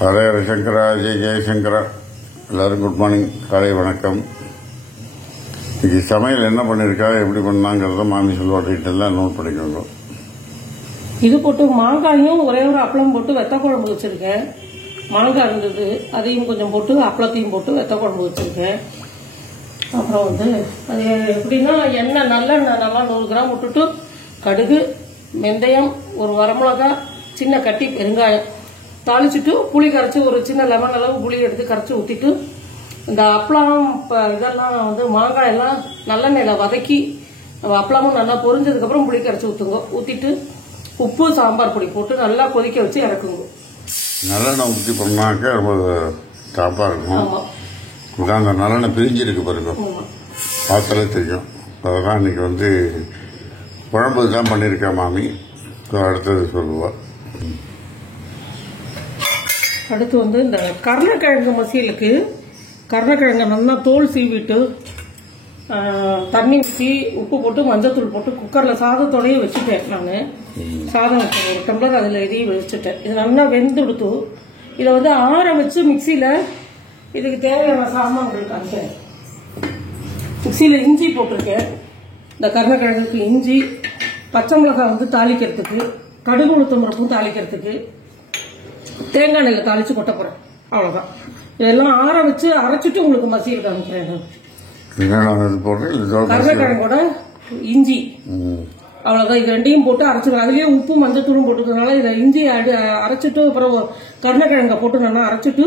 ஹரே ஹரசங்கரா ஜெய ஜெயசங்கரா. எல்லாரும் good morning, காலை வணக்கம். இன்னைக்கு சமையல் என்ன பண்ணியிருக்கா, எப்படி பண்ணாங்கிறத மாமி சொல்லுவா. டீட்டெயிலாக நோட் பண்ணிக்கோங்க. இது போட்டு மாங்காயும் ஒரே ஒரு அப்பளம் போட்டு வெத்த குழம்பு வச்சிருக்கேன். மாங்காய் இருந்தது, அதையும் கொஞ்சம் போட்டு அப்பளத்தையும் போட்டு வெத்த குழம்பு வச்சிருக்கேன். அப்புறம் அது எப்படின்னா எண்ணெய் நல்லெண்ணெய் நல்லா 100 கிராம் விட்டுட்டு கடுகு, வெந்தயம், ஒரு வரமிளகா, சின்ன கட்டி பெருங்காயம் தாளிச்சுட்டு புளி கரைச்சி ஒரு சின்ன லெமன் அளவு புளி எடுத்து கரைச்சி ஊற்றிட்டு இந்த அப்பளம் இதெல்லாம் மாங்காய் எல்லாம் நல்லெண்ணெயில் வதக்கி அப்பளமும் நல்லா பொரிஞ்சதுக்கப்புறம் புளி கரைச்சி ஊற்றுங்க. ஊற்றிட்டு உப்பு சாம்பார் பொடி போட்டு நல்லா கொதிக்க வச்சு இறக்குங்க. நல்லெண்ணெய் ஊற்றி பண்ணாக்க ரொம்ப டாப்பாக இருக்கும். இதான் அந்த நல்லெண்ணெய் பிரிஞ்சிருக்கு பாருங்க, பார்த்தாலே தெரியும். அதெல்லாம் இன்னைக்கு குழம்பு தான் பண்ணியிருக்கேன் மாமி. அடுத்தது சொல்லுவா. அடுத்து இந்த கருணக்கிழங்கு மசியலுக்கு கருணக்கிழங்கு நல்லா தோல் சீவிட்டு தண்ணி ஊற்றி உப்பு போட்டு மஞ்சத்தூள் போட்டு குக்கரில் சாதத்தோடையே வச்சுட்டேன். நான் சாதம் வச்சேன், ஒரு டம்ளர் அதில் எதையும் வச்சுட்டேன். இது நல்லா வெந்து கொடுத்து இதை ஆற வச்சு மிக்சியில் இதுக்கு தேவையான சாமான்கள் காமிக்கிறேன். மிக்சியில் இஞ்சி போட்டிருக்கேன். இந்த கருணக்கிழங்குக்கு இஞ்சி, பச்சை மிளகாய் தாளிக்கிறதுக்கு, கடுகு உளுத்தம் பருப்பும் தாளிக்கிறதுக்கு, தேங்காய் நெல்லை தாளிச்சு கொட்ட போறேன். அவ்வளவுதான். இதெல்லாம் ஆற வச்சு அரைச்சிட்டு உங்களுக்கு மசியல் காமிக்கிறேன். கருணக்கிழங்கோட இஞ்சி அவ்வளவுதான். இது ரெண்டையும் போட்டு அரைச்சிடுறேன். அதுலயே உப்பு மஞ்சத்தூளும் போட்டுக்கிறதுனால இதை இஞ்சி அரைச்சிட்டு அப்புறம் கருணக்கிழங்க போட்டு நல்லா அரைச்சிட்டு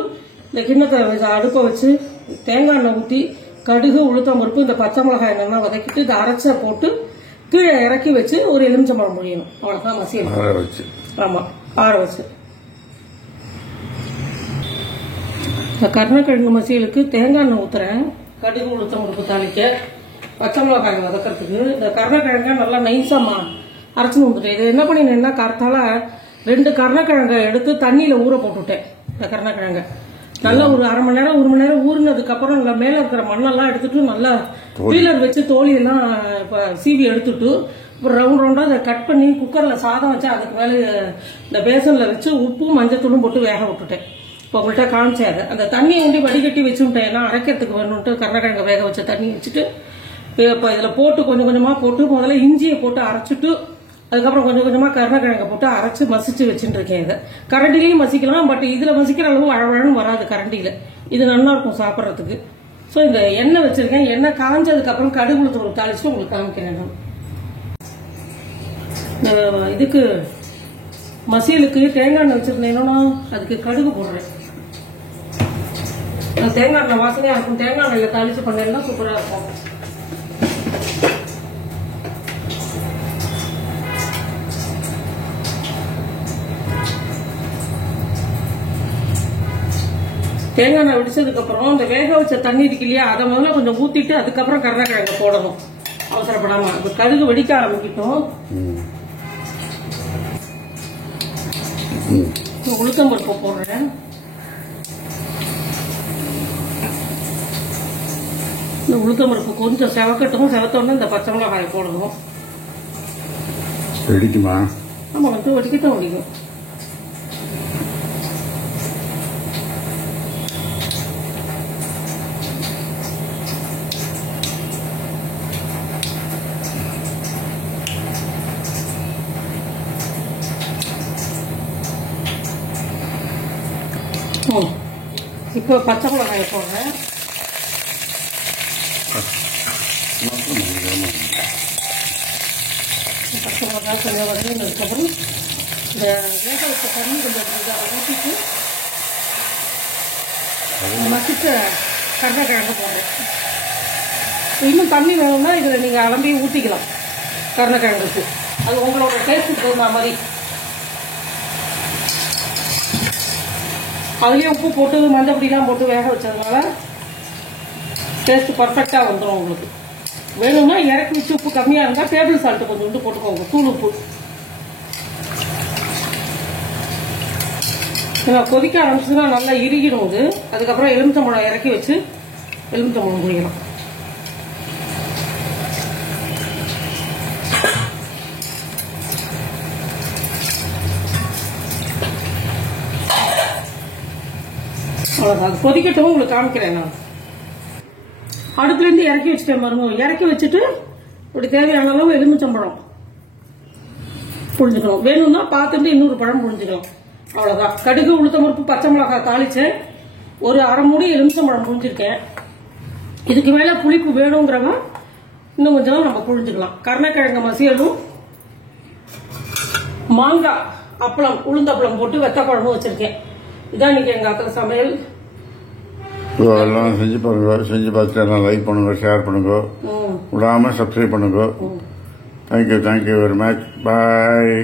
இந்த கிண்ணத்தை அடுப்பை வச்சு தேங்காய் எண்ணெய் ஊற்றி கடுகு உளுத்தம் பருப்பு இந்த பச்சை மிளகாய் எண்ணெய் வதக்கிட்டு இதை அரைச்ச போட்டு கீழே இறக்கி வச்சு ஒரு எலுமிச்சம்பழம் முடியணும். அவ்வளவுதான் மசியல். ஆமா, ஆற வச்சு. இந்த கருணக்கிழங்கு மசியலுக்கு தேங்காய் எண்ணெய் ஊத்துறேன். கடுகு உளுத்தம் பருப்பு தாளிக்க, பச்சை மிளகாய் வதக்கிறதுக்கு. இந்த கருணக்கிழங்க நல்லா நைஸாக அரைச்சுன்னு வந்துட்டேன். இது என்ன பண்ணினேன்னா காரத்தால 2 கருணக்கிழங்கை எடுத்து தண்ணியில் ஊற போட்டுவிட்டேன். இந்த கருணக்கிழங்க நல்லா ஒரு அரை மணி நேரம் 1 மணி நேரம் ஊறினதுக்கு அப்புறம் நல்லா மேலே இருக்கிற மண்ணெல்லாம் எடுத்துட்டு நல்லா பீலர் வச்சு தோலியெல்லாம் சீவி எடுத்துட்டு ஒரு ரவுண்டாக அதை கட் பண்ணி குக்கரில் சாதம் வச்சு அதுக்கு மேலே இந்த பேசனில் வச்சு உப்பு மஞ்சத்தூளும் போட்டு வேக விட்டுட்டேன். இப்போ உங்கள்கிட்ட காமிச்சேன். அந்த தண்ணியை வடிகட்டி வச்சுட்டேன். ஏன்னா அரைக்கிறதுக்கு வேணும்ட்டு கருணக்கிழங்க வேக வச்ச தண்ணி வச்சுட்டு இப்போ இதில் போட்டு கொஞ்சம் கொஞ்சமாக போட்டு முதல்ல இஞ்சியை போட்டு அரைச்சிட்டு அதுக்கப்புறம் கொஞ்சம் கொஞ்சமாக கருணக்கிழங்க போட்டு அரைச்சி மசிச்சு வச்சுட்டு இருக்கேன். இதை கரண்டிலையும் மசிக்கலாம், பட் இதில் மசிக்கிற அளவு அழகழன்னு வராது கரண்டியில். இது நல்லா இருக்கும் சாப்பிட்றதுக்கு. ஸோ இந்த எண்ணெய் வச்சிருக்கேன். எண்ணெய் காஞ்சதுக்கப்புறம் கடுகு உளுத்தம் தாளிச்சுட்டு உங்களுக்கு காமிக்கிறேன். நான் இதுக்கு மசியலுக்கு தேங்காய் எண்ணெய் வச்சிருந்தேன்னா அதுக்கு கடுகு போடுறேன். தேங்காய் எண்ணெய் வாசனையா இருக்கும். தேங்காய் எண்ணெயில தாளிச்சு பண்ணேன்னா சூப்பரா இருக்கும். தேங்காய் எண்ணெய் வெடிச்சதுக்கு அப்புறம் இந்த வேக வச்ச தண்ணி இருக்கு இல்லையா, அதை முதல்ல கொஞ்சம் ஊத்திட்டு அதுக்கப்புறம் கருணக்கிழங்கு போடணும். அவசரப்படாம கடுகு வெடிக்க ஆரம்பிக்கிட்டோம். உளுத்தம் பருப்பு போடுறேன். இந்த உளுத்தம் பருப்பு கொஞ்சம் செவக்கட்டும். செவத்தோடனே இந்த பச்சை மிளகாய் போடணும். வெடிக்குமா? ஆமா, வெடிக்கட்டும். வெடிக்கும். இப்போ பச்சை மிளகாய் போடுறேன். பச்சை மிளகாய் கொஞ்சம் வதங்கினதுக்கப்புறம் இந்த வேக வச்ச தண்ணி கொஞ்சம் இதாக ஊற்றிட்டு மசிச்ச கருணக்கிழங்கு போடுறேன். இன்னும் தண்ணி வேணும்னா இதில் நீங்கள் அலம்பி ஊற்றிக்கலாம். கருணக்கிழங்குக்கு அது உங்களோட டேஸ்ட்டுக்கு தகுந்த மாதிரி. அதுலேயே உப்பு போட்டு மஞ்சள் பொடிலாம் போட்டு வேக வச்சதுனால டேஸ்ட் பர்ஃபெக்டாக வந்துடும். உங்களுக்கு வேணும்னா இறக்கி வச்சு உப்பு கம்மியாக இருந்தால் டேபிள் சால்ட்டு கொஞ்சம் போட்டுக்கோங்க, தூள் உப்பு. கொதிக்க ஆரம்பிச்சுன்னா நல்லா இறுகிடும் இது. அதுக்கப்புறம் எலுமிச்சம்பழம் இறக்கி வச்சு எலுமிச்சம்பழம் குடிக்கலாம். அவ்வளோதான். அது கொதிக்கட்டும், உங்களுக்கு காமிக்கிறேன் நான். அடுப்புலேருந்து இறக்கி வச்சுட்டேன் பாருங்க. இறக்கி வச்சுட்டு இப்படி தேவையான அளவு எலுமிச்சம்பழம் புழிஞ்சுக்கணும். வேணும்னா பார்த்துட்டு இன்னொரு பழம் புழிஞ்சுக்கலாம். அவ்வளோதான். கடுகு, உளுத்தம்பருப்பு, பச்சை மிளகாய் தாளிச்சேன். ஒரு அரை மூடி எலுமிச்சம்பழம் புழிஞ்சிருக்கேன். இதுக்கு மேலே புளிப்பு வேணுங்கிறவங்க இன்னும் கொஞ்சம் நம்ம புழிஞ்சுக்கலாம். கருணக்கிழங்கு மசியலும் மாங்காய் அப்பளம், உளுந்தப்பளம் போட்டு வெத்த குழம்பு வச்சிருக்கேன். இதான் இன்னைக்கு எங்கள் அக்கா சமையல். எல்லாம் செஞ்சு பாருங்க. செஞ்சு பார்த்துட்டு எல்லாம் லைக் பண்ணுங்க, ஷேர் பண்ணுங்க, விடாமல் சப்ஸ்கிரைப் பண்ணுங்க. Thank you very much. பாய்.